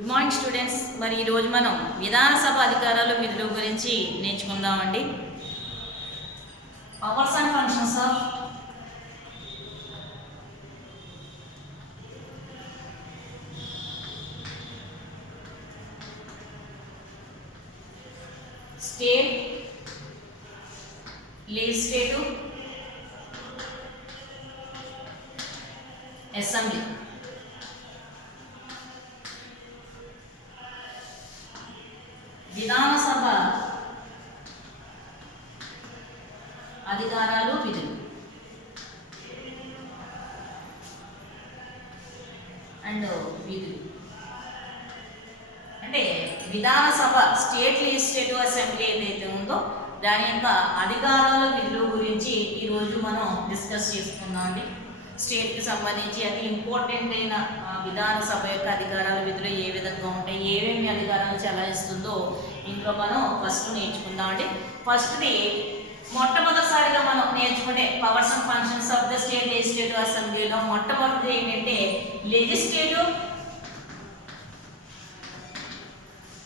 Good morning students. మరి ఈరోజు మనం విధానసభ అధికారాలు విధుల గురించి నేర్చుకుందామండి. Powers and functions of state legislative assembly. విధానసభ అధికారాలు విధులు అండ్ విధులు అంటే విధానసభ స్టేట్ లెజిస్లేటివ్ అసెంబ్లీ ఏదైతే ఉందో దాని యొక్క అధికారాలు విధులు గురించి ఈరోజు మనం డిస్కస్ చేసుకుందాం అండి. స్టేట్కి సంబంధించి అతి ఇంపార్టెంట్ అయిన విధానసభ యొక్క అధికారాలు విధులు ఏ విధంగా ఉంటాయి, ఏమేమి అధికారాలు చెలాయిస్తుందో ఇంట్లో మనం ఫస్ట్ నేర్చుకుందామండి. ఫస్ట్ది మొట్టమొదటిసారిగా మనం నేర్చుకునే powers and functions of the state legislative అసెంబ్లీలో మొట్టమొదటిది ఏంటంటే legislative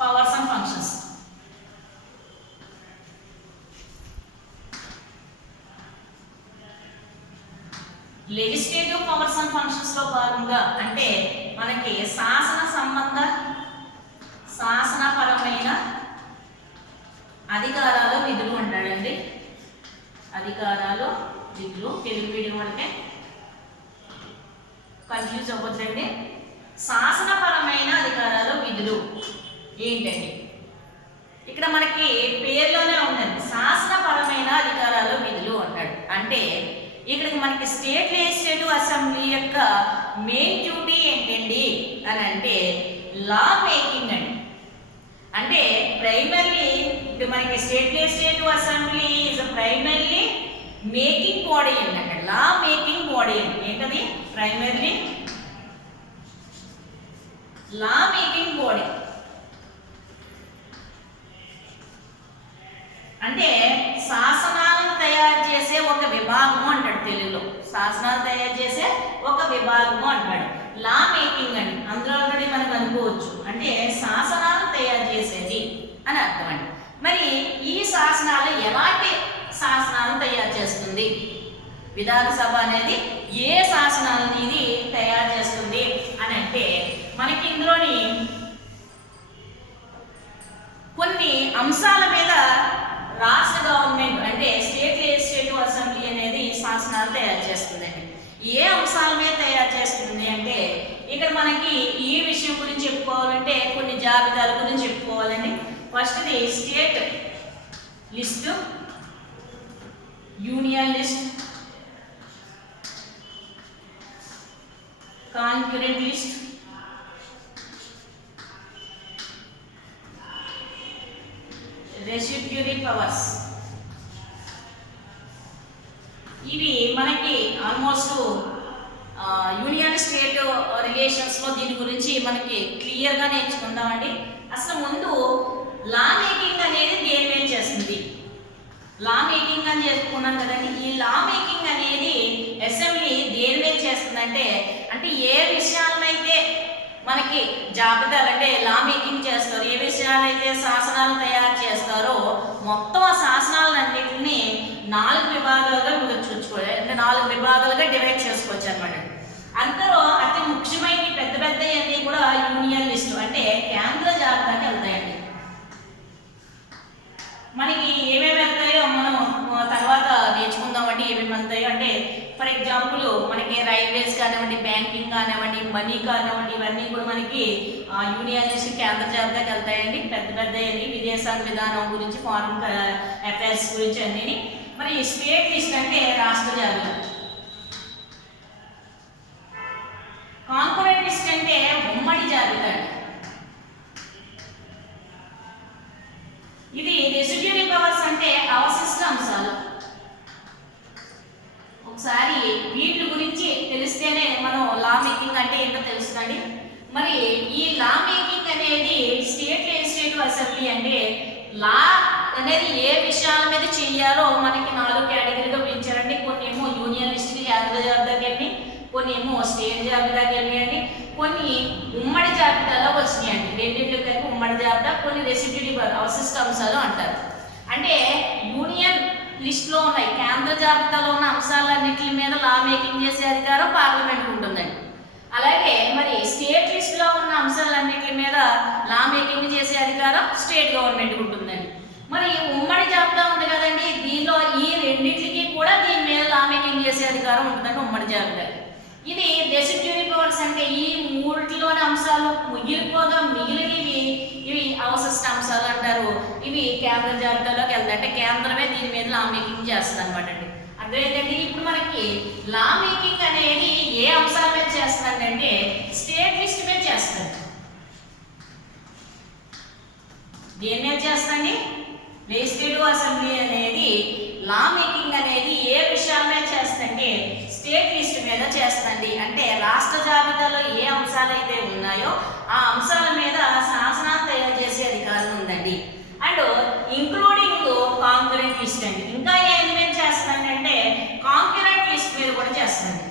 powers and functions. Legislative powers and functions లో భాగంగా అంటే మనకి శాసనపరమైన అధికారాలు విధులు అంటాడండి. అధికారాలు విధులు తెలుగు మీడియం అంటే కన్ఫ్యూజ్ అవ్వద్దండి. శాసనపరమైన అధికారాలు విధులు ఏంటండి? ఇక్కడ మనకి పేర్లోనే ఉందండి, శాసనపరమైన అధికారాలు విధులు అంటాడు. అంటే ఇక్కడికి మనకి స్టేట్ లెజిస్లేటివ్ అసెంబ్లీ యొక్క మెయిన్ డ్యూటీ ఏంటండి అని అంటే లా మేకింగ్ అండి. అంటే ప్రైమర్లీ ఇప్పుడు మనకి state legislative assembly is primarily making body అండి. అక్కడ లా మేకింగ్ బాడీ అండి. ఏంటది? ప్రైమర్లీ లా మేకింగ్ బాడీ. అంటే శాసనాలను తయారు చేసే ఒక విభాగము అంటాడు తెలుగులో. శాసనాలు తయారు చేసే ఒక విభాగము అంటాడు. లా మేకింగ్ అండి. అందులో ఆల్రెడీ మనకు అనుకోవచ్చు అంటే శాసనాలు తయారు చేసేది అని అర్థం అండి. మరి ఈ శాసనాలు ఎలాంటి శాసనాలను తయారు చేస్తుంది? విధానసభ అనేది ఏ శాసనాలను ఇది తయారు చేస్తుంది అని అంటే మనకి ఇందులోని కొన్ని అంశాల మీద రాష్ట్ర గవర్నమెంట్ అంటే స్టేట్ లెజిస్లేటివ్ అసెంబ్లీ అనేది శాసనాలు తయారు చేస్తుందండి. ఏ అంశాల మీద తయారు చేస్తుంది అంటే ఇక్కడ మనకి ఈ విషయం గురించి చెప్పుకోవాలంటే కొన్ని జాబితాల గురించి చెప్పుకోవాలండి. ఫస్ట్ది state list, union list, concurrent list, residuary powers. ఇవి మనకి ఆల్మోస్ట్ యూనియన్ స్టేట్ రిలేషన్స్లో దీని గురించి మనకి క్లియర్గా నేర్చుకుందామండి. అసలు ముందు లా మేకింగ్ అనేది దేని మీద చేస్తుంది? లా మేకింగ్ అని చెప్పుకున్నాం కదండి. ఈ లా మేకింగ్ అనేది అసెంబ్లీ దేని మీద చేస్తుందంటే అంటే ఏ విషయాలనైతే మనకి జాబితాలు అంటే లా మేకింగ్ చేస్తారు, ఏ విషయాలైతే శాసనాలు తయారు చేస్తారో మొత్తం ఆ శాసనాలన్నింటినీ 4 విభాగాలుగా చూసుకోవాలి. అంటే 4 విభాగాలుగా డివైడ్ చేసుకోవచ్చు అనమాట. అందులో అతి ముఖ్యమైన పెద్ద అన్నీ కూడా యూనియన్ లిస్టు అంటే కేంద్ర జాబితాకి వెళ్తాయండి. మనకి ఏమేమి వెళ్తాయో మనం తర్వాత నేర్చుకుందామండి. ఏమేమి వెళ్తాయో అంటే ఫర్ ఎగ్జాంపుల్ మనకి రైల్వేస్ కానివ్వండి, బ్యాంకింగ్ కానివ్వండి, మనీ కానివ్వండి, ఇవన్నీ కూడా మనకి యూనియన్ లిస్ట్ కేంద్ర జాబితాకి వెళ్తాయండి. పెద్ద విదేశాంగ విధానం గురించి, ఫారిన్ అఫైర్స్ గురించి అన్నీ. మరి స్టేట్ లిస్ట్ అంటే రాష్ట్ర జాబితా. కాన్కరెంట్ లిస్ట్ అంటే ఉమ్మడి జాబితా. ఇది రెసిడ్యూరీ పవర్స్ అంటే అవశిష్ట అంశాలు. ఒకసారి వీటి గురించి తెలిస్తేనే మనం లా మేకింగ్ అంటే ఏంటో తెలుస్తుందండి. మరి ఈ లా మేకింగ్ అనేది స్టేట్ లెజిస్లేటివ్ అసెంబ్లీ అంటే లా అనేది ఏ విషయాల మీద చెయ్యాలో మనకి 4 కేటగిరీగా పెంచారండి. కొన్ని ఏమో యూనియన్ లిస్ట్కి కేంద్ర జాబితాకి వెళ్ళి, కొన్ని ఏమో స్టేట్ జాబితాకి వెళ్ళినాయండి, కొన్ని ఉమ్మడి జాబితాలో వచ్చినాయండి. రెండింటిలో కలిపి ఉమ్మడి జాబితా, కొన్ని రెసిడ్యూటివ్ అవశిష్ట అంశాలు అంటారు. అంటే యూనియన్ లిస్ట్లో ఉన్నాయి, కేంద్ర జాబితాలో ఉన్న అంశాలన్నింటి మీద లా మేకింగ్ చేసే అధికారం పార్లమెంట్కి ఉంటుందండి. అలాగే మరి స్టేట్ లిస్ట్లో ఉన్న అంశాలన్నింటి మీద లా మేకింగ్ చేసే అధికారం స్టేట్ గవర్నమెంట్కి ఉంటుందండి. మరి ఉమ్మడి జాబితా ఉంది కదండి, దీనిలో ఈ రెండింటికి కూడా దీని మీద లా మేకింగ్ చేసే అధికారం ఉంటుందండి ఉమ్మడి జాబితా. ఇది రెసిడ్యూటివ్ పవర్స్ అంటే ఈ మూడిలోని అంశాలు ముగిలిపోగా మిగిలినవి ఇవి అవశిష్ట అంశాలు అంటారు. ఇవి కేంద్ర జాబితాలోకి వెళ్తాయి, అంటే కేంద్రమే దీని మీద లా మేకింగ్ చేస్తుంది అనమాట అండి. అర్థమైందండి. ఇప్పుడు మనకి లా మేకింగ్ అనేది ఏ అంశాల మీద చేస్తుందంటే స్టేట్ లిస్ట్ మీద చేస్తుంది. దేని మీద చేస్తుంది? లెజిస్లేటివ్ అసెంబ్లీ అనేది లా మేకింగ్ అనేది ఏ విషయాల మీద చేస్తుందంటే స్టేట్ లిస్ట్ మీద చేస్తుంది. అంటే రాష్ట్ర జాబితాలో ఏ అంశాలు అయితే ఉన్నాయో ఆ అంశాల మీద శాసనాలు తయారు చేసే అధికారం ఉందండి. అండ్ ఇంక్లూడింగ్ కాంకరెంట్ లిస్ట్ అండి. ఇంకా ఏది మీద చేస్తుంది అంటే కాంకరెంట్ లిస్ట్ మీద కూడా చేస్తుంది.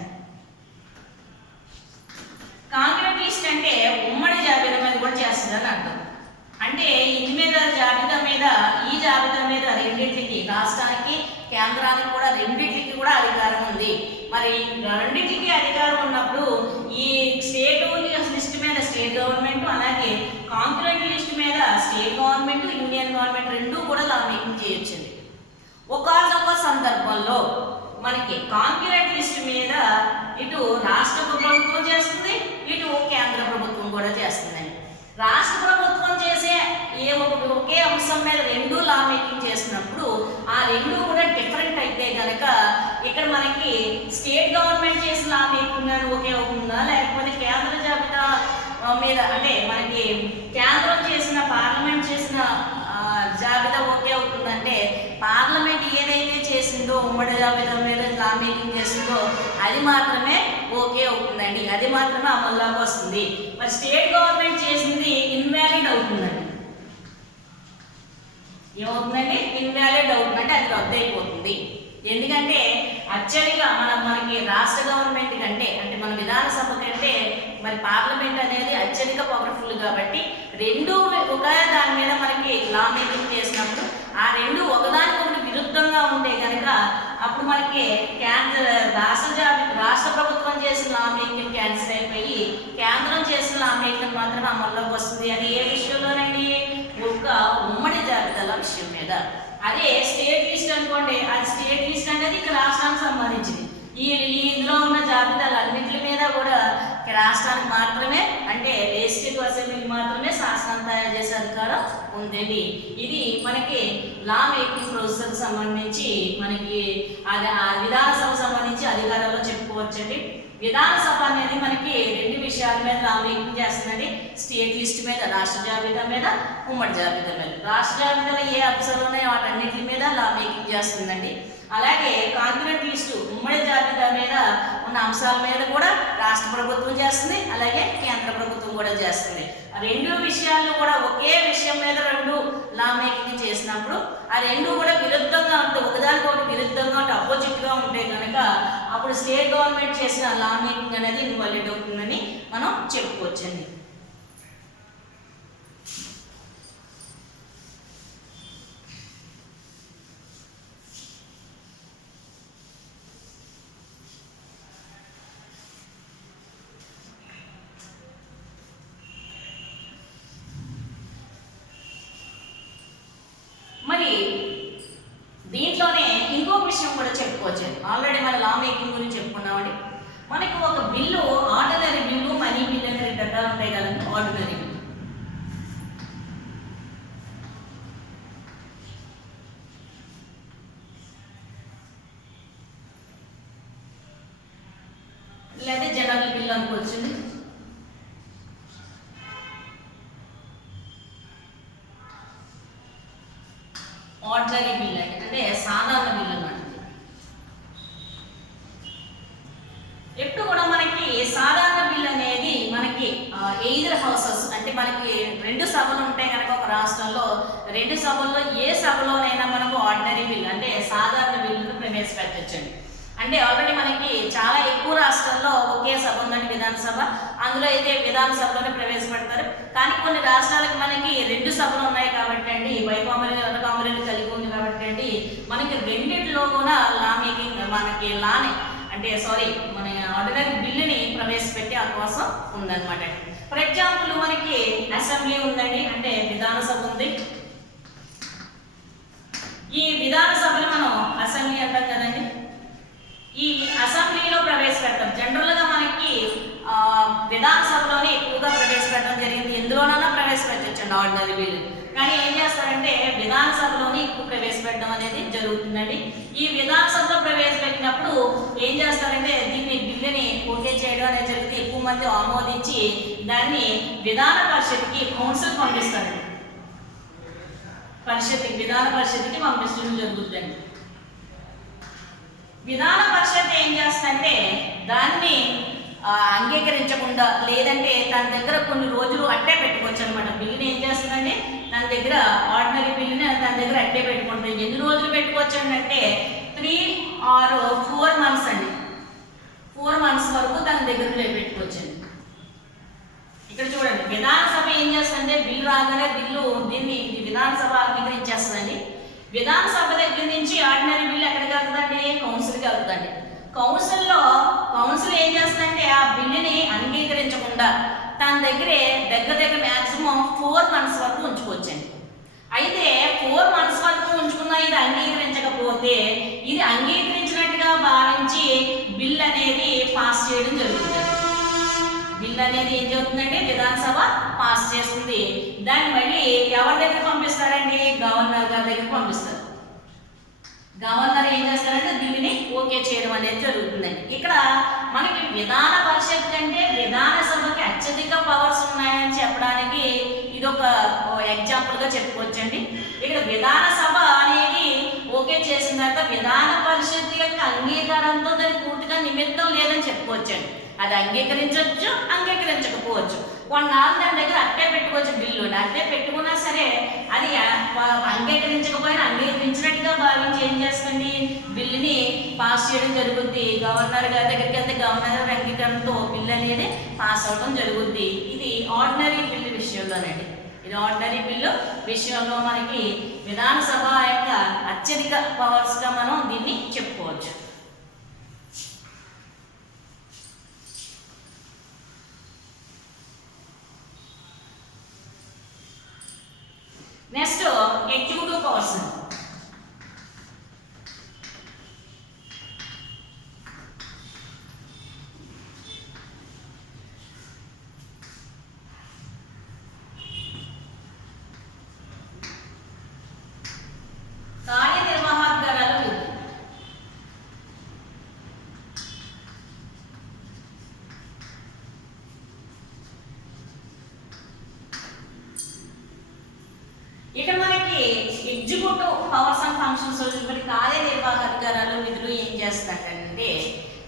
కాంకరెంట్ లిస్ట్ అంటే ఉమ్మడి జాబితా మీద కూడా చేస్తుంది అని అర్థం. అంటే ఇంటి మీద జాబితా మీద ఈ జాబితా మీద రెండింటికి, రాష్ట్రానికి కేంద్రానికి కూడా రెండింటికి కూడా అధికారం ఉంది. మరి రెండింటికి అధికారం ఉన్నప్పుడు ఈ స్టేట్ లిస్ట్ మీద స్టేట్ గవర్నమెంట్, అలాగే కాంకరెంట్ లిస్ట్ మీద స్టేట్ గవర్నమెంట్, యూనియన్ గవర్నమెంట్ రెండూ కూడా లా మేకింగ్ చేయొచ్చండి. ఒక్కొక్క సందర్భంలో మనకి కాంకరెంట్ లిస్ట్ మీద ఇటు రాష్ట్ర ప్రభుత్వం చేస్తుంది, ఇటు కేంద్ర ప్రభుత్వం కూడా చేస్తుందండి. రాష్ట్ర ప్రభుత్వం చేసే ఒకే అంశం మీద రెండు లా మేకింగ్ చేసినప్పుడు ఆ రెండు కూడా డిఫరెంట్ అయితే కనుక ఇక్కడ మనకి స్టేట్ గవర్నమెంట్ చేసిన లా మేకింగ్ అని ఒకే అవుతుందా, లేకపోతే కేంద్ర జాబితా మీద అంటే మనకి కేంద్రం చేసిన పార్లమెంట్ చేసిన జాబితా ఓకే అవుతుందంటే పార్లమెంట్ ఏదైతే చేసిందో ఉమ్మడి జాబితా మీద లా మేకింగ్ చేసిందో అది మాత్రమే ఓకే అవుతుందండి, అది మాత్రమే అమల్లోకి వస్తుంది. మరి స్టేట్ గవర్నమెంట్ చేసింది ఇన్వాలిడ్ అవుతుందండి. ఏమవుతుందండి? ఇన్వాలిడ్ అవుతుంది, అంటే అది రద్దు అయిపోతుంది. ఎందుకంటే అత్యధిక మనకి రాష్ట్ర గవర్నమెంట్ కంటే అంటే మన విధానసభ కంటే మరి పార్లమెంట్ అనేది అత్యధిక పవర్ఫుల్ కాబట్టి రెండు ఒకే దాని మీద మనకి లా మేకింగ్ చేసినప్పుడు ఆ రెండు ఒకదానికొకటి విరుద్ధంగా ఉంటే కనుక అప్పుడు మనకి రాష్ట్ర ప్రభుత్వం చేసిన లా మేకింగ్ క్యాన్సిల్ అయిపోయి కేంద్రం చేసిన లా మేకింగ్ మాత్రమే అమల్లోకి వస్తుంది. అది ఏ విషయంలోనండి? ఒక ఉమ్మడి జాబితాల విషయం మీద. అదే స్టేట్ లిస్ట్ అనుకోండి, అది స్టేట్ లిస్ట్ అనేది ఇక రాష్ట్రానికి సంబంధించింది. ఇందులో ఉన్న జాబితాలు అన్నింటి మీద కూడా రాష్ట్రానికి మాత్రమే అంటే లెజిస్లేటివ్ అసెంబ్లీకి మాత్రమే శాసనం తయారు చేసే అధికారం ఉందండి. ఇది మనకి లా మేకింగ్ ప్రొసెస్కి సంబంధించి మనకి అది విధానసభకు సంబంధించి అధికారాల్లో చెప్పుకోవచ్చండి. విధానసభ అనేది మనకి రెండు విషయాల మీద లా మేకింగ్ చేస్తుందండి. స్టేట్ లిస్ట్ మీద, రాష్ట్ర జాబితా మీద, ఉమ్మడి జాబితా మీద. రాష్ట్ర జాబితాలో ఏ అంశాలు ఉన్నాయో వాటన్నిటి మీద లా మేకింగ్ చేస్తుందండి. అలాగే కాంకరెంట్ లిస్టు ఉమ్మడి జాబితా మీద ఉన్న అంశాల మీద కూడా రాష్ట్ర ప్రభుత్వం చేస్తుంది, అలాగే కేంద్ర ప్రభుత్వం కూడా చేస్తుంది. ఆ రెండు విషయాలు కూడా ఒకే విషయం మీద రెండు లా మేకింగ్ చేసినప్పుడు ఆ రెండు కూడా విరుద్ధంగా ఉంటే ఒకదానికొకటి విరుద్ధంగా ఉంటే అపోజిట్గా ఉంటే కనుక అప్పుడు స్టేట్ గవర్నమెంట్ చేసిన లా మేకింగ్ అనేది ఇన్వాలిడ్ అవుతుందని మనం చెప్పుకోవచ్చండి. మరి దీంట్లోనే ఇంకొక విషయం కూడా చెప్పుకోవచ్చు. ఆల్రెడీ మన లా మేకింగ్ గురించి చెప్పుకున్నామండి. మనకి ఒక bill ordinary bill, money bill అనే రెండు రకాలు ఉంటాయి కదండి. ఆర్డినరీ బిల్లు లేదా జనరల్ బిల్లు అనుకోవచ్చు. ఆర్డినరీ బిల్ అంటే సాధారణ బిల్లు అన్నమాట. ఎప్పుడు కూడా మనకి సాధారణ బిల్ అనేది మనకి ఎయిదర్ హౌసెస్ అంటే మనకి రెండు సభలు ఉంటాయి కనుక ఒక రాష్ట్రంలో రెండు సభల్లో ఏ సభలోనైనా మనకు ఆర్డినరీ బిల్ అంటే సాధారణ బిల్లును ప్రవేశపెట్టచ్చండి. అంటే ఆల్రెడీ మనకి చాలా ఎక్కువ రాష్ట్రాల్లో ఒకే సభ ఉందండి విధానసభ. ఆ అందులో అయితే విధానసభలోనే ప్రవేశపెడతారు. కానీ కొన్ని రాష్ట్రాలకు మనకి 2 సభలు ఉన్నాయి కాబట్టి అండి, బైకామరల్ అనకామరల్ కలిగి ఉంది కాబట్టి అండి, మనకి రెండిట్లో కూడా లా మేకింగ్ మనకి లాని అంటే మన ఆర్డినరీ బిల్లుని ప్రవేశపెట్టే అవకాశం ఉందన్నమాట. ఫర్ ఎగ్జాంపుల్ మనకి అసెంబ్లీ ఉందండి, అంటే విధానసభ ఉంది. ఈ విధానసభని మనం అసెంబ్లీ అంటాం కదండి. ఈ అసెంబ్లీలో ప్రవేశపెడతాం. జనరల్గా మనకి విధానసభలోనే ఎక్కువగా ప్రవేశపెట్టడం జరిగింది. ఎందులోనైనా ప్రవేశపెట్టచ్చండి ఆర్డినరీ బిల్లు. కానీ ఏం చేస్తారంటే విధానసభలోనే ఎక్కువ ప్రవేశపెట్టడం అనేది జరుగుతుందండి. ఈ విధానసభలో ప్రవేశపెట్టినప్పుడు ఏం చేస్తారంటే దీన్ని బిల్లుని ఓకే చేయడం అనేది జరుగుతుంది. ఎక్కువ మంది ఆమోదించి దాన్ని విధాన పరిషత్కి కౌన్సిల్ పంపిస్తారు. విధాన పరిషత్కి పంపించడం జరుగుతుందండి. విధాన పరిషత్ ఏం చేస్తుందంటే దాన్ని అంగీకరించకుండా లేదంటే తన దగ్గర కొన్ని రోజులు అట్టే పెట్టుకోవచ్చు అనమాట. బిల్లుని ఏం చేస్తుందంటే తన దగ్గర ఆర్డినరీ బిల్లుని తన దగ్గర అట్టే పెట్టుకుంటుంది. ఎన్ని రోజులు పెట్టుకోవచ్చు అంటే 3 or 4 months అండి. 4 months వరకు తన దగ్గర పెట్టుకోవచ్చండి. ఇక్కడ చూడండి, విధానసభ ఏం చేస్తుందంటే బిల్లు రాగానే దీన్ని విధానసభ అంగీకరించేస్తుందండి. విధానసభ దగ్గర నుంచి ఆర్డినరీ బిల్లు ఎక్కడికి వెళ్తుందండి? కౌన్సిల్కి వెళ్తుందండి. కౌన్సిల్ ఏం చేస్తుందంటే ఆ బిల్లుని అంగీకరించకుండా తన దగ్గర మ్యాక్సిమం 4 months వరకు ఉంచుకోవచ్చండి. అయితే 4 months వరకు ఉంచుకున్నా ఇది అంగీకరించకపోతే ఇది అంగీకరించినట్టుగా భావించి బిల్ అనేది పాస్ చేయడం జరుగుతుంది. బిల్ అనేది ఏం చేస్తుందంటే విధానసభ పాస్ చేస్తుంది. దాన్ని మళ్ళీ ఎవరి దగ్గర పంపిస్తారండి? గవర్నర్ గారి దగ్గర పంపిస్తారు. గవర్నర్ ఏం చేస్తారంటే దీనిని ఓకే చేయడం అనేది జరుగుతుందండి. ఇక్కడ మనకి విధాన పరిషత్ కంటే విధానసభకి అత్యధిక పవర్స్ ఉన్నాయని చెప్పడానికి ఇది ఒక ఎగ్జాంపుల్గా చెప్పుకోవచ్చండి. ఇక్కడ విధానసభ అనేది ఓకే చేసిన తర్వాత విధాన పరిషత్ యొక్క అంగీకారంతో దానికి పూర్తిగా నిమిత్తం లేదని చెప్పుకోవచ్చండి. అది అంగీకరించవచ్చు, అంగీకరించకపోవచ్చు. కొన్నాళ్ళు దాని దగ్గర అట్టే పెట్టుకోవచ్చు. బిల్లు అట్టే పెట్టుకున్నా సరే అది అంగీకరించకపోయినా అంగీకరించినట్టుగా భావించి ఏం చేస్తుంది? బిల్లుని పాస్ చేయడం జరుగుద్ది. గవర్నర్ గారి దగ్గరికి వెళ్తే గవర్నర్ గారి అంగీకారంతో బిల్లు అనేది పాస్ అవడం జరుగుద్ది. ఇది ఆర్డినరీ బిల్లు విషయంలోనండి. ఇది ఆర్డినరీ బిల్లు విషయంలో మనకి విధానసభ యొక్క అత్యధిక పవర్స్గా మనం దీన్ని చెప్పుకోవచ్చు. Next executive powers. కార్యనిర్వాహకాలు ఇక్కడ మనకి ఎగ్జిక్యూటివ్ పవర్స్ అండ్ ఫంక్షన్స్ కార్యనిర్వాహక అధికారాలు విధులు ఏం చేస్తారంటే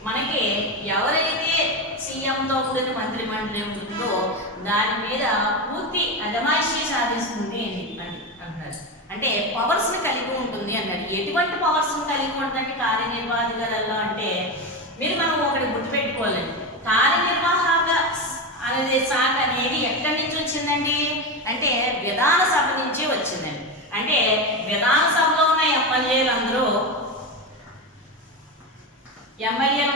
మనకి ఎవరైతే సీఎంతో కూడిన మంత్రిమండలి ఉంటుందో దాని మీద పూర్తి అజమాయిషీ సాధిస్తుంది అంటున్నారు. అంటే పవర్స్ని కలిగి ఉంటుంది అన్నారు. ఎటువంటి పవర్స్ని కలిగి ఉంటుందంటే కార్యనిర్వాహకాలలో అంటే మనం ఒకటి గుర్తుపెట్టుకోవాలండి. కార్యనిర్వాహక అనేది శాఖ అనేది ఎక్కడి నుంచి వచ్చిందండి అంటే విధానసభ నుంచి వచ్చిందండి. అంటే విధానసభలో ఉన్న ఎమ్మెల్యేలు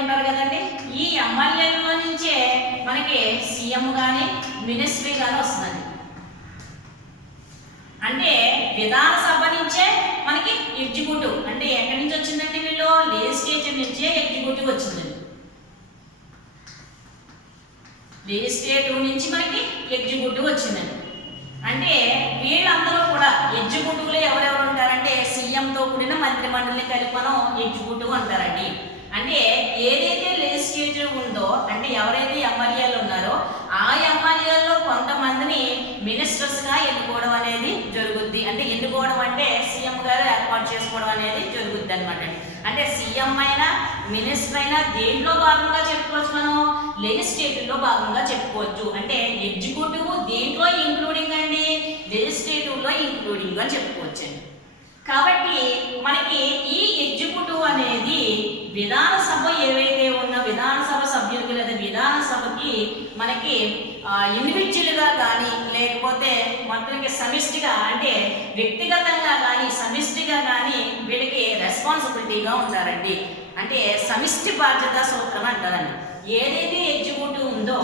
ఉంటారు కదండి. ఈ ఎమ్మెల్యేల నుంచే మనకి సీఎం కానీ మినిస్ట్రీ కానీ వస్తుందండి. అంటే విధానసభ నుంచే మనకి ఎగ్జిక్యూటివ్ అంటే ఎక్కడి నుంచి వచ్చిందండి? వీళ్ళు లెజిస్లేచర్ నుంచే ఎగ్జిక్యూటివ్ వచ్చిందండి. లెజిస్లేటివ్ నుంచి మనకి ఎగ్జిక్యూటివ్ వచ్చిందండి. అంటే వీళ్ళందరూ కూడా ఎగ్జిక్యూటివ్లో ఎవరెవరు ఉంటారంటే సీఎంతో కూడిన మంత్రిమండలిని కలిపి మనం ఎగ్జిక్యూటివ్ అంటారండి. అంటే ఏదైతే లెజిస్లేటివ్ ఉందో అంటే ఎవరైతే ఎమ్మెల్యేలు ఉన్నారో ఆ ఎమ్మెల్యేల్లో కొంతమందిని మినిస్టర్స్గా ఎన్నుకోవడం అనేది జరుగుద్ది. అంటే ఎన్నుకోవడం అంటే సీఎం గారు ఏర్పాటు చేసుకోవడం అనేది జరుగుద్ది అనమాట. అంటే సీఎం అయినా మినిస్టర్ అయినా దేంట్లో భాగంగా చెప్పుకోవచ్చు? మనం లెజిస్లేటివ్లో భాగంగా చెప్పుకోవచ్చు. అంటే ఎగ్జిక్యూటివ్ దేంట్లో ఇంక్లూడింగ్ అండి? లెజిస్లేటివ్లో ఇంక్లూడింగ్ అని చెప్పుకోవచ్చు అండి. కాబట్టి మనకి ఈ ఎగ్జిక్యూటివ్ అనేది విధానసభ ఏవైతే ఉన్న విధానసభ సభ్యులకి లేదా విధానసభకి మనకి ఇండివిజువల్గా కానీ లేకపోతే మొత్తానికి సమిష్టిగా అంటే వ్యక్తిగతంగా కానీ సమిష్టిగా కానీ వీళ్ళకి రెస్పాన్సిబిలిటీగా ఉంటారండి. అంటే సమిష్టి బాధ్యత సూత్రం అంటారండి. ఏదైతే ఎగ్జిక్యూటివ్ ఉందో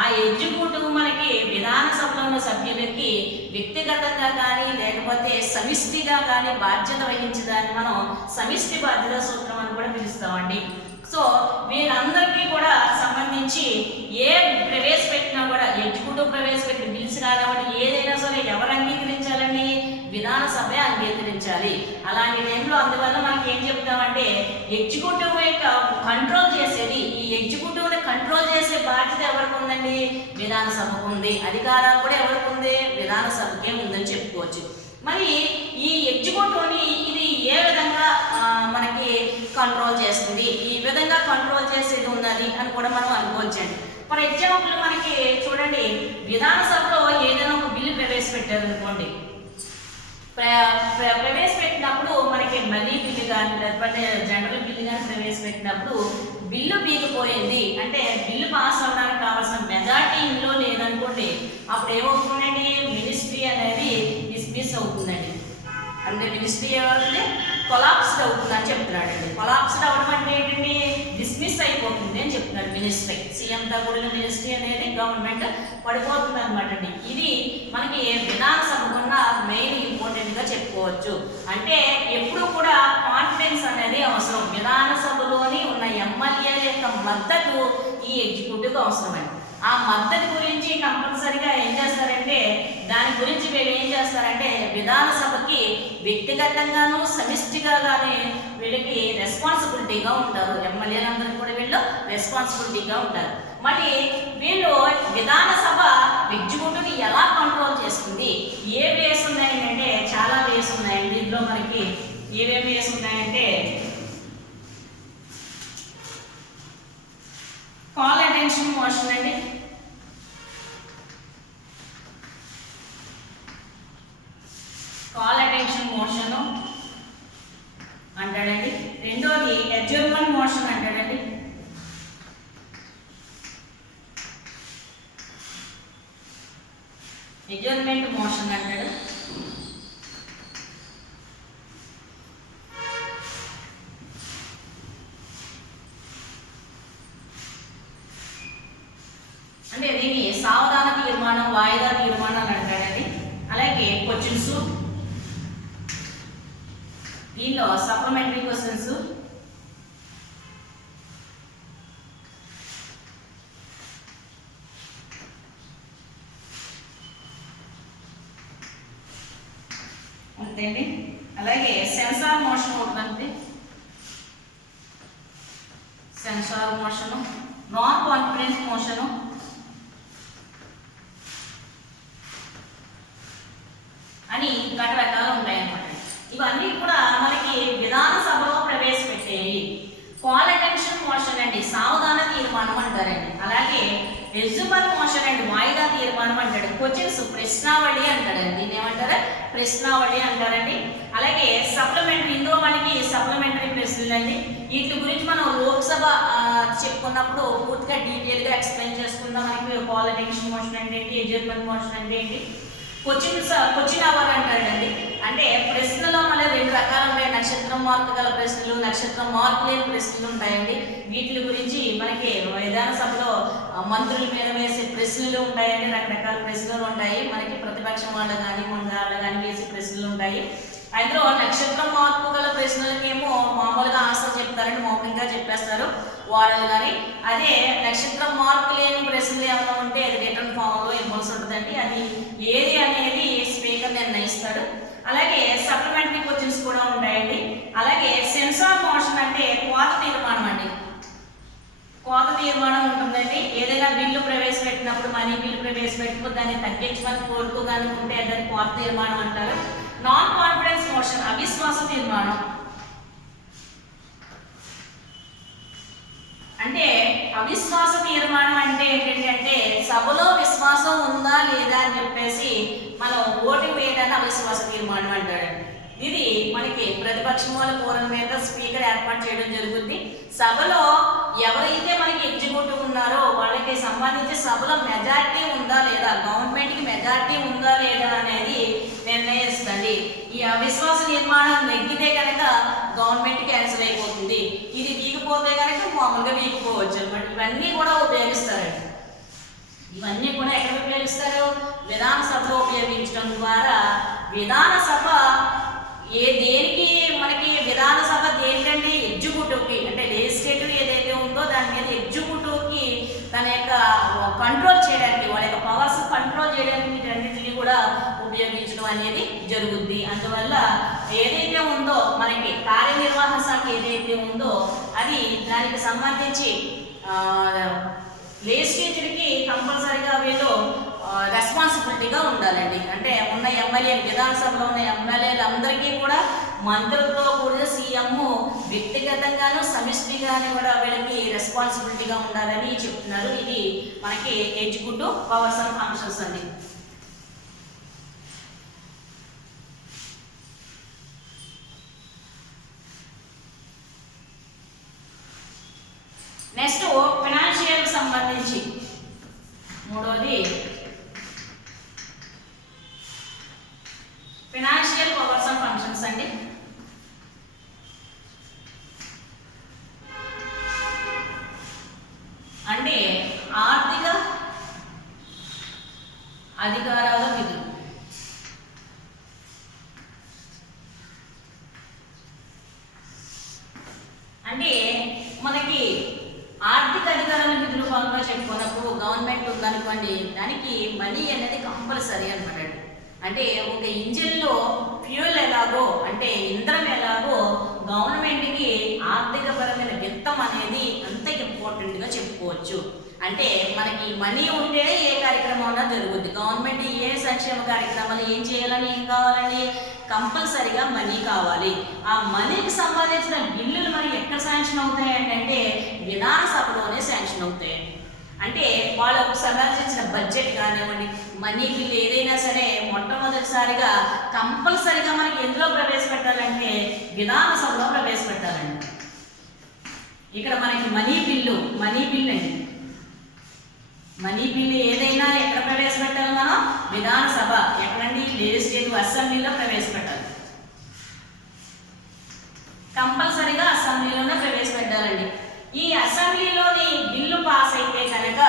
ఆ ఎగ్జిక్యూటివ్ మనకి విధానసభలో ఉన్న సభ్యులకి వ్యక్తిగతంగా కానీ లేకపోతే సమిష్టిగా కానీ బాధ్యత వహించడాన్ని మనం సమిష్టి బాధ్యత సూత్రం అని కూడా పిలుస్తామండి. సో వీళ్ళందరికీ కూడా సంబంధించి ఏ ప్రవేశపెట్టినా కూడా ఎగ్జిక్యూటివ్ ప్రవేశపెట్టిన బిల్స్ కానివ్వండి ఏదైనా సరే ఎవరు అంగీకరించాలండి? విధానసభ అంగీకరించాలి. అలాంటి టైంలో అందువల్ల మనకి ఏం చెప్తామంటే ఎగ్జిక్యూటివ్ యొక్క కంట్రోల్ చేసేది ఈ ఎగ్జిక్యూటివ్ని కంట్రోల్ చేసే బాధ్యత ఎవరికి ఉందండి? విధానసభకు ఉంది. అధికారాలు కూడా ఎవరికి ఉంది? విధానసభకే ఉందని చెప్పుకోవచ్చు. మరి ఈ ఎగ్జిక్యూటివ్ని ఇది ఏ విధంగా మనకి కంట్రోల్ చేస్తుంది? ఈ విధంగా కంట్రోల్ చేసేది ఉన్నది అని కూడా మనం అనుకోవచ్చండి. ఫర్ ఎగ్జాంపుల్ మనకి చూడండి, విధానసభలో ఏదైనా ఒక బిల్లు ప్రవేశపెట్టారు అనుకోండి. ప్రవేశపెట్టినప్పుడు మనకి మనీ బిల్లు కానీ లేకపోతే జనరల్ బిల్లు కానీ ప్రవేశపెట్టినప్పుడు బిల్లు బీగిపోయింది అంటే బిల్లు పాస్ అవ్వడానికి కావాల్సిన మెజార్టీ ఇందులో లేదనుకోండి, అప్పుడు ఏమవుతుందండి? మినిస్ట్రీ అనేది డిస్మిస్ అవుతుందండి. అంటే మినిస్ట్రీ ఏమవుతుంది? కొలాప్స్డ్ అవుతుంది అని చెప్తున్నాడండి. కొలాప్స్డ్ అవ్వడం అంటే ఏంటండి? డిస్మిస్ అయిపోతుంది అని చెప్తున్నాడు మినిస్ట్రీ. సీఎంతో కూడిన మినిస్ట్రీ అనేది గవర్నమెంట్ పడిపోతుంది అనమాట అండి. ఇది మనకి విధానసభకున్న మెయిన్ ఇంపార్టెంట్గా చెప్పుకోవచ్చు. అంటే ఎప్పుడు కూడా కాన్ఫిడెన్స్ అనేది అవసరం. విధానసభలోని ఉన్న ఎమ్మెల్యేల యొక్క మద్దతు ఈ ఎగ్జిక్యూటివ్కి అవసరం అండి. ఆ మద్దతు గురించి కంపల్సరిగా ఏం చేస్తారంటే దాని గురించి వీళ్ళు ఏం చేస్తారంటే విధానసభకి వ్యక్తిగతంగాను సమిష్టిగా కానీ వీళ్ళకి రెస్పాన్సిబిలిటీగా ఉంటారు. ఎమ్మెల్యేలందరికీ కూడా వీళ్ళు రెస్పాన్సిబిలిటీగా ఉంటారు. మరి వీళ్ళు విధానసభ ఎగ్జిక్యూటివ్ని ఎలా కంట్రోల్ చేస్తుంది? ఏ వేస్ ఉన్నాయంటే చాలా వేస్ ఉన్నాయండి. దీంట్లో మనకి ఏమేమి వేస్ ఉన్నాయంటే కాల్ అటెన్షన్ మోషన్ అండి. కాల్ అటెన్షన్ మోషన్ అంటాడండి. రెండోది అడ్జర్న్మెంట్ మోషన్ అంటాడండి. అడ్జర్న్మెంట్ మోషన్ అంటాడు. అంటే దీన్ని సావధాన తీర్మానం, వాయిదా తీర్మానం అంటాడండి. అలాగే క్వశ్చన్స్, దీనిలో సప్లిమెంటరీ క్వశ్చన్స్, అంతేండి. అలాగే సెన్సార్ మోషన్ ఒకటి, censure motion, non confidence motion, అని రకరకాలు ఉంటాయన్నమాట. ఇవన్నీ కూడా మనకి విధానసభలో ప్రవేశపెట్టేవి. కాల్ అటెన్షన్ మోషన్ అండి సావధాన తీర్మానం అంటారండి. అలాగే ఎగ్జిక్యూటివ్ మోషన్ అండి వాయిదా తీర్మానం అంటాడు. క్వశ్చన్స్ ప్రశ్నావళి అంటాడండి. దీన్ని ఏమంటారు? ప్రశ్నావళి అంటారండి. అలాగే సప్లిమెంటరీ, ఇందులో మనకి సప్లిమెంటరీ ప్రశ్నలు అండి. వీటి గురించి మనం లోక్సభ చెప్పుకున్నప్పుడు పూర్తిగా డీటెయిల్గా ఎక్స్ప్లెయిన్ చేసుకుందాం. మనకి కాల్ అటెన్షన్ మోషన్ అంటే ఏంటి, ఎగ్జిక్యూటివ్ మోషన్ అంటే ఏంటి, క్వశ్చన్ అవర్ అంటాడండి. అంటే ప్రశ్నలో మళ్ళీ రెండు రకాలు ఉంటాయి. నక్షత్రం మార్కు గల ప్రశ్నలు, నక్షత్రం మార్కు లేని ప్రశ్నలు ఉంటాయండి. వీటి గురించి మనకి విధానసభలో మంత్రుల మీద వేసే ప్రశ్నలు ఉంటాయండి. రకరకాల ప్రశ్నలు ఉంటాయి. మనకి ప్రతిపక్షం వాళ్ళు కానీ వాళ్ళు కానీ వేసే ప్రశ్నలు ఉంటాయి. అందులో నక్షత్రం మార్పు గల ప్రశ్నలకేమో మామూలుగా ఆన్సర్ చెప్తారండి, మౌఖికంగా చెప్పేస్తారు వారాలు కానీ. అదే నక్షత్రం మార్కు లేని ప్రశ్నలు ఏమైనా ఉంటే అది రిటర్న్ ఫామ్లో ఇవ్వాల్సి ఉంటుందండి. అది ఏది అనేది స్పీకర్ నిర్ణయిస్తాడు. అలాగే సప్లిమెంటరీ క్వశ్చన్స్ కూడా ఉంటాయండి. అలాగే సెన్సార్ మోషన్ అంటే కోత తీర్మానం అండి. కోత తీర్మానం ఉంటుందండి. ఏదైనా బిల్లు ప్రవేశపెట్టినప్పుడు మనీ బిల్లు ప్రవేశపెట్టినప్పుడు దాన్ని తగ్గించమని కోరుతూ కానీ ఉంటే దాన్ని కోత తీర్మానం అంటారు. నాన్ కాన్ఫిడెన్స్ మోషన్ అవిశ్వాస తీర్మానం. అంటే అవిశ్వాస తీర్మానం అంటే ఏంటంటే సభలో విశ్వాసం ఉందా లేదా అని చెప్పేసి మనం ఓటు వేయడాన్ని అవిశ్వాస తీర్మానం అంటాడండి. ఇది మనకి ప్రతిపక్షం వాళ్ళ కోరిన మీద స్పీకర్ ఏర్పాటు చేయడం జరుగుతుంది. సభలో ఎవరైతే మనకి ఎగ్జిక్యూటివ్ ఉన్నారో వాళ్ళకి సంబంధించి సభలో మెజారిటీ ఉందా లేదా, గవర్నమెంట్కి మెజారిటీ ఉందా లేదా అనేది నిర్ణయిస్తుంది. ఈ అవిశ్వాస నిర్మాణం నెగ్గితే కనుక గవర్నమెంట్ క్యాన్సిల్ అయిపోతుంది, ఇది వీగిపోతే కనుక మామూలుగా వీగిపోవచ్చు అనమాట. ఇవన్నీ కూడా ఉపయోగిస్తారండి. ఇవన్నీ కూడా ఎక్కడ ఉపయోగిస్తారు? విధానసభలో ఉపయోగించడం ద్వారా విధానసభ దేనికి మనకి విధానసభ దేనికంటే ఎగ్జిక్యూటివ్కి అంటే లెజిస్లేటివ్ ఏదైతే ఉందో దాని మీద ఎగ్జిక్యూటివ్కి తన యొక్క కంట్రోల్ చేయడానికి, వాళ్ళ యొక్క పవర్స్ కంట్రోల్ చేయడానికి వీటన్నిటిని కూడా ఉపయోగించడం అనేది జరుగుద్ది. అందువల్ల ఏదైతే ఉందో మనకి కార్యనిర్వాహక శాఖ ఏదైతే ఉందో అది దానికి సంబంధించి లెజిస్లేచర్కి కంపల్సరీగా వీళ్ళు రెస్పాన్సిబిలిటీగా ఉండాలండి. అంటే ఉన్న ఎమ్మెల్యేలు, విధానసభలో ఉన్న ఎమ్మెల్యేలు అందరికీ కూడా మంత్రులతో కూడిన సీఎం వ్యక్తిగతంగాను సమిష్టిగాను కూడా వీళ్ళకి రెస్పాన్సిబిలిటీగా ఉండాలని చెప్తున్నారు. ఇది మనకి ఎగ్జిక్యూటివ్ పవర్స్ అండ్ ఫంక్షన్స్ అండి. నెక్స్ట్ ఫైనాన్షియల్ సంబంధించి మూడోది ఫైనాన్షియల్ పవర్స్ అండ్ ఫంక్షన్స్ అండి. అంటే ఆర్థిక అధికారాల విధులు. అంటే మనకి ఆర్థిక అధికారాల విధులు భాగంగా చెప్పుకున్నప్పుడు గవర్నమెంట్ ఉందనుకోండి, దానికి మనీ అనేది కంపల్సరీ అనమాట. అంటే ఒక ఇంజిన్లో ఫ్యూయల్ ఎలాగో అంటే ఇంధనం ఎలాగో గవర్నమెంట్కి ఆర్థికపరమైన విత్తం అనేది అంత ఇంపార్టెంట్గా చెప్పుకోవచ్చు. అంటే మనకి మనీ ఉంటేనే ఏ కార్యక్రమం అన్నా జరుగుద్ది. గవర్నమెంట్ ఏ సంక్షేమ కార్యక్రమాలు ఏం చేయాలని ఏం కావాలండి, కంపల్సరీగా మనీ కావాలి. ఆ మనీకి సంబంధించిన బిల్లులు మరి ఎక్కడ శాంక్షన్ అవుతాయంటే విధానసభలోనే శాంక్షన్ అవుతాయి. అంటే వాళ్ళకు సంబంధించిన బడ్జెట్ కానివ్వండి, మనీ బిల్లు ఏదైనా సరే మొట్టమొదటిసారిగా కంపల్సరీగా మనకి ఎందులో ప్రవేశపెట్టాలంటే విధానసభలో ప్రవేశపెట్టాలండి. ఇక్కడ మనకి మనీ బిల్లు అండి. మనీ బిల్లు ఏదైనా ఎక్కడ ప్రవేశపెట్టాలి మనం? విధానసభ. ఎక్కడండి? లెజిస్లేటివ్ అసెంబ్లీలో ప్రవేశపెట్టాలి. కంపల్సరీగా అసెంబ్లీలోనే ప్రవేశపెట్టాలండి. ఈ అసెంబ్లీలోని బిల్లు పాస్ అయితే కనుక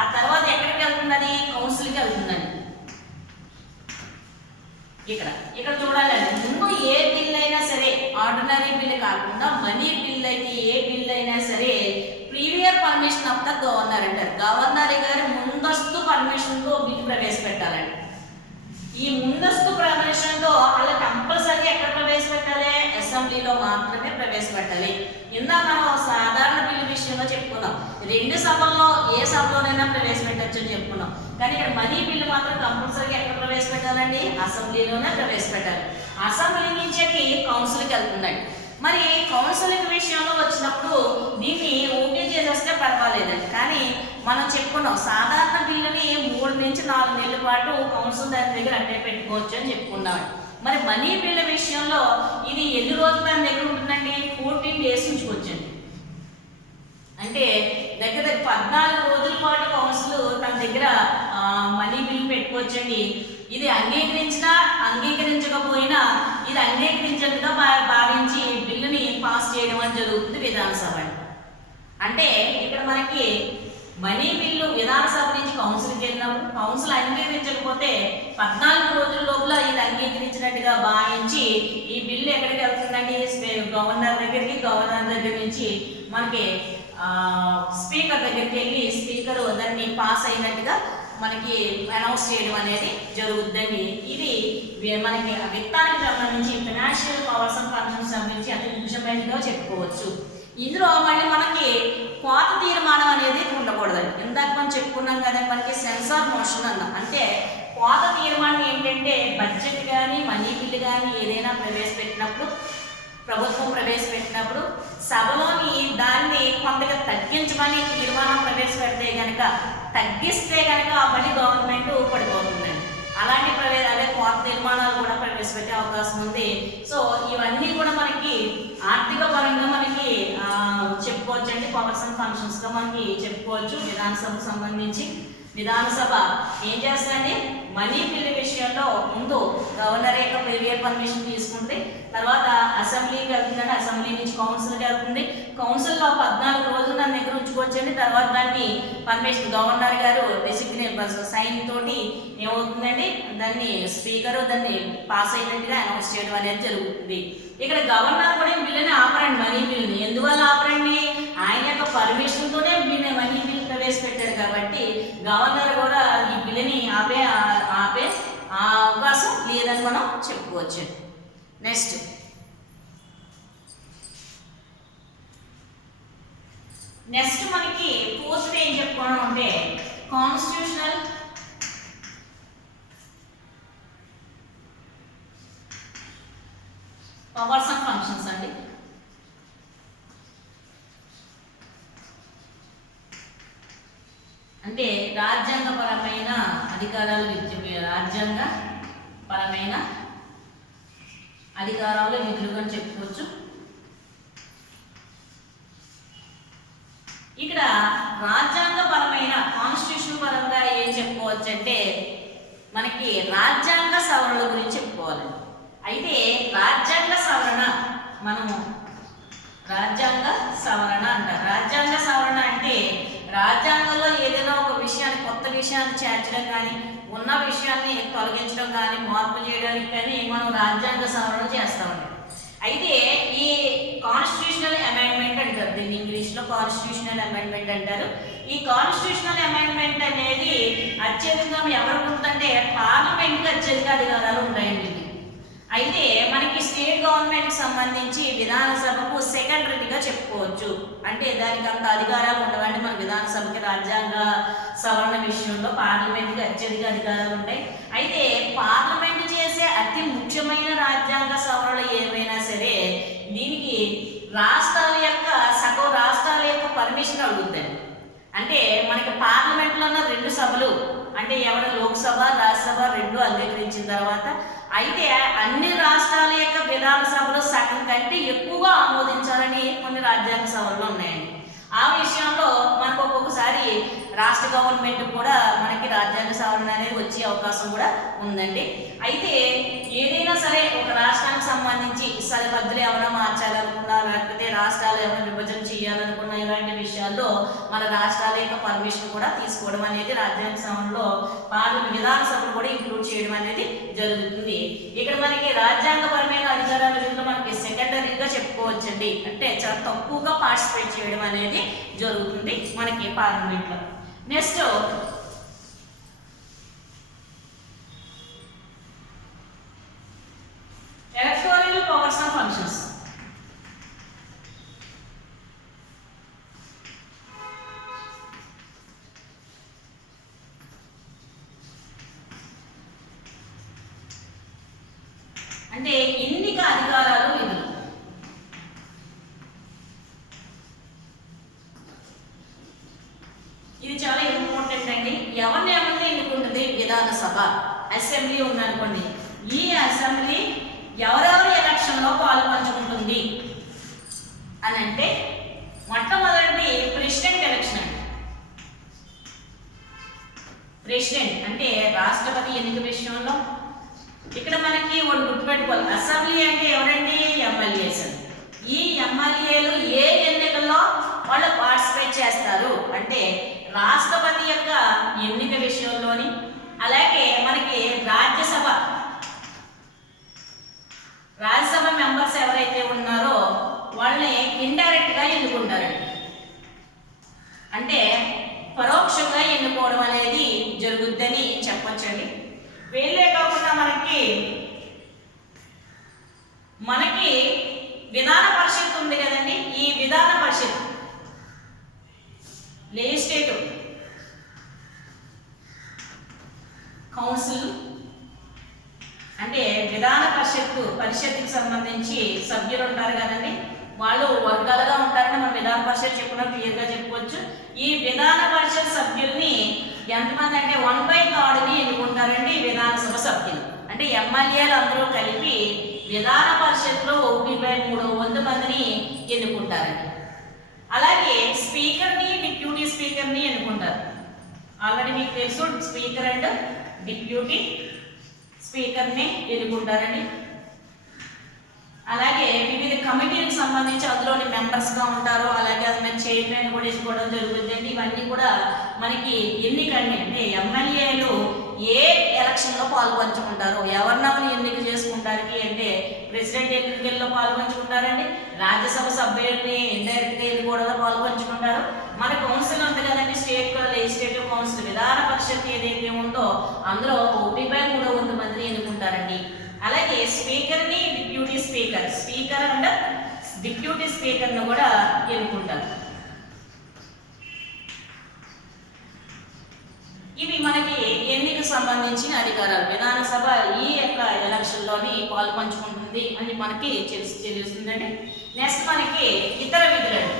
ఆ తర్వాత ఎక్కడికి వెళ్తున్నది? కౌన్సిల్కి వెళ్తుందండి. ఇక్కడ చూడాలండి, ముందు ఏ బిల్ అయినా సరే ఆర్డినరీ బిల్ కాకుండా మనీ బిల్ అయితే ఏ బిల్ అయినా సరే ప్రీవియర్ పర్మిషన్ ఆఫ్ ద గవర్నర్ అంటారు. గవర్నర్ గారి ముందస్తు పర్మిషన్తో బిల్ ప్రవేశపెట్టాలండి. ఈ ముందస్తు పర్మిషన్తో అలా కంపల్సరీ ఎక్కడ ప్రవేశపెట్టాలి? అసెంబ్లీలో మాత్రమే ప్రవేశపెట్టాలి. ఇందాక మనం సాధారణ బిల్లు విషయంలో చెప్పుకున్నాం, రెండు సభల్లో ఏ సభలోనైనా ప్రవేశపెట్టచ్చు అని చెప్పుకున్నాం. కానీ ఇక్కడ మనీ బిల్లు మాత్రం కంపల్సరీగా ఎక్కడ ప్రవేశపెట్టాలండి? అసెంబ్లీలోనే ప్రవేశపెట్టాలి. అసెంబ్లీ నుంచి కౌన్సిల్కి వెళ్తుందండి. మరి కౌన్సిలింగ్ విషయంలో వచ్చినప్పుడు దీన్ని ఓకే చేసేస్తే పర్వాలేదండి. కానీ మనం చెప్పుకున్నాం సాధారణ బిల్లుని 3 నుంచి 4 నెలల పాటు కౌన్సిల్ దాని దగ్గర అట్టే పెట్టుకోవచ్చు అని చెప్పుకున్నాం. మరి మనీ బిల్లు విషయంలో ఇది ఎన్ని రోజులు దాని దగ్గర ఉంటుందండి? 14 days ఉంచుకోవచ్చండి. అంటే దగ్గర 14 రోజుల పాటు కౌన్సిల్ తన దగ్గర మనీ బిల్ పెట్టుకోవచ్చండి. ఇది అంగీకరించినా అంగీకరించకపోయినా ఇది అంగీకరించినట్టుగా భావించి బిల్లుని పాస్ చేయడం అని జరుగుతుంది విధానసభ. అంటే ఇక్కడ మనకి మనీ బిల్లు విధానసభ నుంచి కౌన్సిల్కి వెళ్ళినప్పుడు కౌన్సిల్ అంగీకరించకపోతే 14 రోజుల లోపల ఇది అంగీకరించినట్టుగా భావించి ఈ బిల్లు ఎక్కడికి వెళ్తుందండి? గవర్నర్ దగ్గరికి, గవర్నర్ దగ్గర నుంచి మనకి స్పీకర్ దగ్గరికి వెళ్ళి స్పీకర్ దాన్ని పాస్ అయినట్టుగా మనకి అనౌన్స్ చేయడం అనేది జరుగుద్దండి. ఇది మనకి విత్తానికి సంబంధించి ఫైనాన్షియల్ పవర్స్ అండ్ ఫంక్షన్స్ సంబంధించి అతి ముఖ్యమైనదిగా చెప్పుకోవచ్చు. ఇందులో మళ్ళీ మనకి కోత తీర్మానం అనేది ఉండకూడదండి. ఇందాక మనం చెప్పుకున్నాం కదా, మనకి సెన్సార్ మోషన్ అన్నాం. అంటే కోత తీర్మానం ఏంటంటే బడ్జెట్ కానీ మనీ బిల్లు కానీ ఏదైనా ప్రవేశపెట్టినప్పుడు ప్రభుత్వం ప్రవేశపెట్టినప్పుడు సభలోని దాన్ని కొంతగా తగ్గించమని తీర్మానం ప్రవేశపెడితే కనుక తగ్గిస్తే కనుక మళ్ళీ గవర్నమెంట్ పడిపోతుందండి. అలాంటి అదే కోత తీర్మానాలు కూడా ప్రవేశపెట్టే అవకాశం ఉంది. సో ఇవన్నీ కూడా మనకి ఆర్థిక పరంగా మనకి చెప్పుకో చెప్పుకోవచ్చండి. పవర్స్ అండ్ ఫంక్షన్స్గా మనకి చెప్పుకోవచ్చు. విధానసభకు సంబంధించి విధానసభ ఏం చేస్తుందండి, మనీ బిల్ విషయంలో ముందు గవర్నర్ యొక్క ప్రీవియర్ పర్మిషన్ తీసుకుంటే తర్వాత అసెంబ్లీకి వెళ్తుందండి, అసెంబ్లీ నుంచి కౌన్సిల్కి వెళ్తుంది, కౌన్సిల్లో 14 రోజులు దాని దగ్గర ఉంచుకోవచ్చండి. తర్వాత దాన్ని పర్మిషన్ గవర్నర్ గారు డెసిగ్నేట్ సైన్ తోటి ఏమవుతుందండి, దాన్ని స్పీకర్ దాన్ని పాస్ అయినట్టుగా అనౌన్స్ చేయడం అనేది జరుగుతుంది. ఇక్కడ గవర్నర్ కూడా బిల్లుని ఆపరండి, మనీ బిల్లుని. ఎందువల్ల ఆపరండి, ఆయన యొక్క పర్మిషన్తోనే మనీ బిల్ ప్రవేశపెట్టాడు కాబట్టి గవర్నర్ కూడా ఈ బిల్లుని ఆపే అవకాశం లేదని మనం చెప్పుకోవచ్చు. నెక్స్ట్ మనకి ఫోర్త్ ఏం చెప్పుకోవడం అంటే కాన్స్టిట్యూషనల్ పవర్స్ అండ్ ఫంక్షన్స్ అండి. అంటే రాజ్యాంగపరమైన అధికారాలు విధులు అని చెప్పుకోవచ్చు. ఇక్కడ రాజ్యాంగపరమైన కాన్స్టిట్యూషన్ పరంగా ఏం చెప్పుకోవచ్చు అంటే మనకి రాజ్యాంగ సవరణల గురించి చెప్పుకోవాలి. అయితే రాజ్యాంగ సవరణ మనము రాజ్యాంగ సవరణ అంటారు. రాజ్యాంగ సవరణ అంటే రాజ్యాంగంలో ఏదైనా ఒక విషయాన్ని కొత్త విషయాన్ని చేర్చడం కానీ ఉన్న విషయాన్ని తొలగించడం కానీ మార్పు చేయడానికి కానీ మనం రాజ్యాంగ సవరణ చేస్తామండి. అయితే ఈ కాన్స్టిట్యూషనల్ అమెండ్మెంట్ అంటారు, దీన్ని ఇంగ్లీష్లో కాన్స్టిట్యూషనల్ అమెండ్మెంట్ అంటారు. ఈ కాన్స్టిట్యూషనల్ అమెండ్మెంట్ అనేది అత్యధికంగా ఎవరికి ఉంటుందంటే పార్లమెంట్కి అత్యధిక అధికారాలు ఉంటాయండి. అయితే మనకి స్టేట్ గవర్నమెంట్కి సంబంధించి విధానసభకు సెకండరీగా చెప్పుకోవచ్చు. అంటే దానికి అంత అధికారాలు ఉండవండి. మన విధానసభకి రాజ్యాంగ సవరణ విషయంలో పార్లమెంట్కి అత్యధిక అధికారాలు ఉంటాయి. అయితే పార్లమెంట్ చేసే అతి ముఖ్యమైన రాజ్యాంగ సవరణలు ఏవైనా సరే దీనికి సగం రాష్ట్రాల యొక్క పర్మిషన్ అడుగుతుంది. అంటే మనకి పార్లమెంట్లో ఉన్న 2 సభలు అంటే ఎవరు లోక్సభ రాజ్యసభ 2 అంగీకరించిన తర్వాత అయితే అన్ని రాష్ట్రాల యొక్క విధానసభలో సగం కంటే ఎక్కువగా ఆమోదించాలని కొన్ని రాజ్యాంగ సవరణలు ఉన్నాయండి. ఆ విషయంలో మనకు ఒక్కొక్కసారి రాష్ట్ర గవర్నమెంట్ కూడా మనకి రాజ్యాంగ సవరణ అనేది వచ్చే అవకాశం కూడా ఉందండి. అయితే ఏదైనా సరే ఒక రాష్ట్రానికి సంబంధించి సరిహద్దులు ఏమైనా మార్చాలనుకున్నా లేకపోతే రాష్ట్రాలు ఏమైనా విభజన చేయాలనుకున్నా ఇలాంటి విషయాల్లో మన రాష్ట్రాల యొక్క పర్మిషన్ కూడా తీసుకోవడం అనేది రాజ్యాంగ సవరణలో విధానసభను కూడా ఇంక్లూడ్ చేయడం అనేది జరుగుతుంది. ఇక్కడ మనకి రాజ్యాంగపరమైన అధికారాల విధులు మనకి సెకండరీగా చెప్పుకోవచ్చండి. అంటే చాలా తక్కువగా పార్టిసిపేట్ చేయడం అనేది జరుగుతుంది మనకి పార్లమెంట్లో. Next electoral powers and functions. అంటే ఎన్నిక అధికారాలు విధులు. ఇది చాలా ఇంపార్టెంట్ అండి. ఎవరిని ఎన్నుకుంటుంది విధానసభ. అసెంబ్లీ ఉందనుకోండి, ఈ అసెంబ్లీ ఎవరెవరు ఎలక్షన్లో పాల్పంచుకుంటుంది అని అంటే మొట్టమొదటి ప్రెసిడెంట్ ఎలక్షన్ అండి. ప్రెసిడెంట్ అంటే రాష్ట్రపతి ఎన్నిక విషయంలో ఇక్కడ మనకి ఒకటి గుర్తుపెట్టుకోవాలి. అసెంబ్లీ అంటే ఎవరండి, ఎమ్మెల్యేస్. ఈ ఎమ్మెల్యేలు ఏ ఎన్నికల్లో వాళ్ళు పార్టిసిపేట్ చేస్తారు అంటే రాష్ట్రపతి యొక్క ఎన్నిక విషయంలోని, అలాగే మనకి రాజ్యసభ మెంబర్స్ ఎవరైతే ఉన్నారో వాళ్ళని ఇండైరెక్ట్గా ఎన్నుకుంటారండి. అంటే పరోక్షంగా ఎన్నుకోవడం అనేది జరుగుద్దని చెప్పొచ్చండి. వీళ్ళే కాకుండా మనకి విధాన పరిషత్ ఉంది కదండి. ఈ విధాన పరిషత్ లెజిస్లేటివ్ కౌన్సిల్ అంటే విధాన పరిషత్కి సంబంధించి సభ్యులు ఉంటారు కదండి. వాళ్ళు వర్గాలుగా ఉంటారని మనం విధాన పరిషత్ చెప్పిన క్లియర్గా చెప్పుకోవచ్చు. ఈ విధాన పరిషత్ సభ్యుల్ని ఎంతమంది అంటే 1/3 ఎన్నుకుంటారండి విధానసభ సభ్యులు. అంటే ఎమ్మెల్యేలు అందరూ కలిపి విధాన పరిషత్లో 1/3 మందిని ఎన్నుకుంటారండి. అలాగే స్పీకర్ని డిప్యూటీ స్పీకర్ని ఎన్నుకుంటారు. ఆల్రెడీ మీకు తెలుసు స్పీకర్ అండ్ డిప్యూటీ స్పీకర్ని ఎన్నుకుంటారండి. అలాగే వివిధ కమిటీలకు సంబంధించి అందులోని మెంబర్స్గా ఉంటారు. అలాగే అది మన చైర్మన్ కూడా వేసుకోవడం జరుగుతుందండి. ఇవన్నీ కూడా మనకి ఎన్నికండి అంటే ఎమ్మెల్యేలు ఏ ఎలక్షన్లో పాల్పంచుకుంటారు, ఎవరినవని ఎన్నిక చేసుకుంటారికి అంటే ప్రెసిడెంట్ ఎన్నికల్లో పాల్పంచుకుంటారండి. రాజ్యసభ సభ్యుల్ని ఇండైరెక్ట్గా ఎన్నుకోవడంలో పాల్పంచుకుంటారు. మన కౌన్సిల్ ఉంది కదండి, స్టేట్ లెజిస్లేటివ్ కౌన్సిల్ విధాన పరిషత్ ఏదైతే ఉందో అందులో 1/3 మందిని ఎన్నుకుంటారండి. అలాగే స్పీకర్ని డిప్యూటీ స్పీకర్ అండ్ డిప్యూటీ స్పీకర్ను కూడా ఎన్నుకుంటారు. ఇవి మనకి ఎన్నికకు సంబంధించిన అధికారాలు. విధానసభ ఈ యొక్క ఎలక్షన్లోని పాల్పంచుకుంటుంది అని మనకి తెలుస్తుందండి. నెక్స్ట్ మనకి ఇతర విధులండి.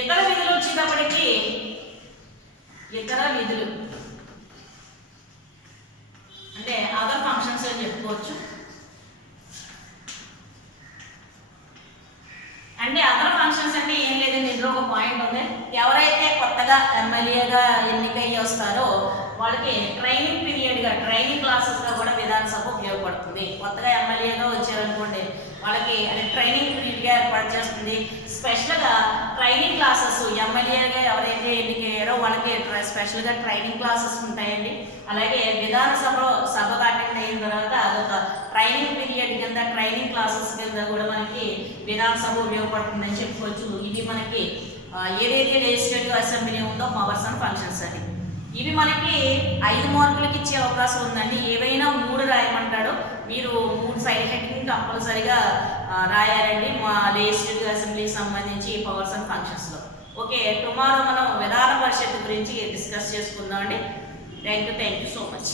ఇతర విధులు వచ్చేటప్పటికి ఇతర విధులు అంటే అదర్ ఫంక్షన్స్ అని చెప్పుకోవచ్చు. అంటే అదర్ ఫంక్షన్స్ అంటే ఏం లేదండి, ఇందులో ఒక పాయింట్ ఉంది. ఎవరైతే కొత్తగా ఎమ్మెల్యేగా ఎన్నికయ్యి వస్తారో వాళ్ళకి ట్రైనింగ్ పీరియడ్గా ట్రైనింగ్ క్లాసెస్గా కూడా విధానసభ ఉపయోగపడుతుంది. కొత్తగా ఎమ్మెల్యేగా వచ్చారనుకోండి వాళ్ళకి అది ట్రైనింగ్ పీరియడ్గా ఏర్పాటు చేస్తుంది. స్పెషల్గా ట్రైనింగ్ క్లాసెస్ ఎమ్మెల్యేగా ఎవరైతే ఎన్నికయ్యారో వాళ్ళకి స్పెషల్గా ట్రైనింగ్ క్లాసెస్ ఉంటాయండి. అలాగే విధానసభలో సభకు అటెండ్ అయిన తర్వాత అదొక ట్రైనింగ్ పీరియడ్ కింద ట్రైనింగ్ క్లాసెస్ కింద కూడా మనకి విధానసభ ఉపయోగపడుతుందని చెప్పుకోవచ్చు. ఇది మనకి ఏదైతే లెజిస్లేటివ్ అసెంబ్లీ ఉందో పవర్స్ అండ్ ఫంక్షన్స్ అని. ఇవి మనకి 5 మార్కులకి ఇచ్చే అవకాశం ఉందండి. ఏవైనా 3 రాయమంటాడు, మీరు 3 సైడ్ హెడ్డింగ్ కంపల్సరీగా రాయాలండి మా లెజిస్లేటివ్ అసెంబ్లీకి సంబంధించి పవర్స్ అండ్ ఫంక్షన్స్లో. ఓకే, టుమారో మనం విధాన పరిషత్ గురించి డిస్కస్ చేసుకుందాం అండి. Thank you so much.